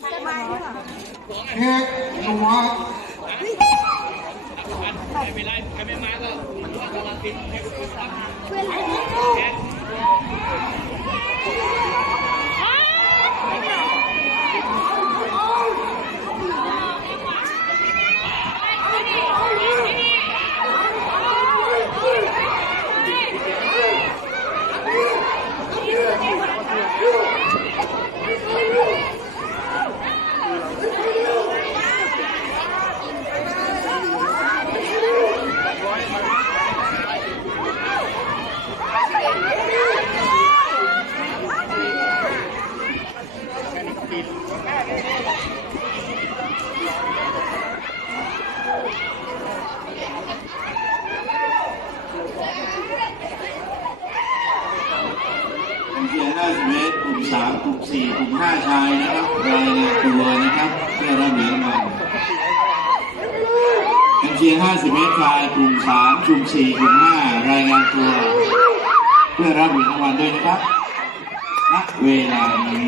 เฮ้ยหนูว่ไปไม่มาเชียร์50เมตรกลุ่ม3กลุ่ม4กลุ่ม5ชายนะครับรายงานตัวนะครับเพื่อรับเหรียญรางวัลกันเชียร์50เมตรชายกลุ่ม3กลุ่ม4กลุ่ม5รายงานตัว เพื่อรับเหรียญรางวัลด้วยนะครับณเวลานี้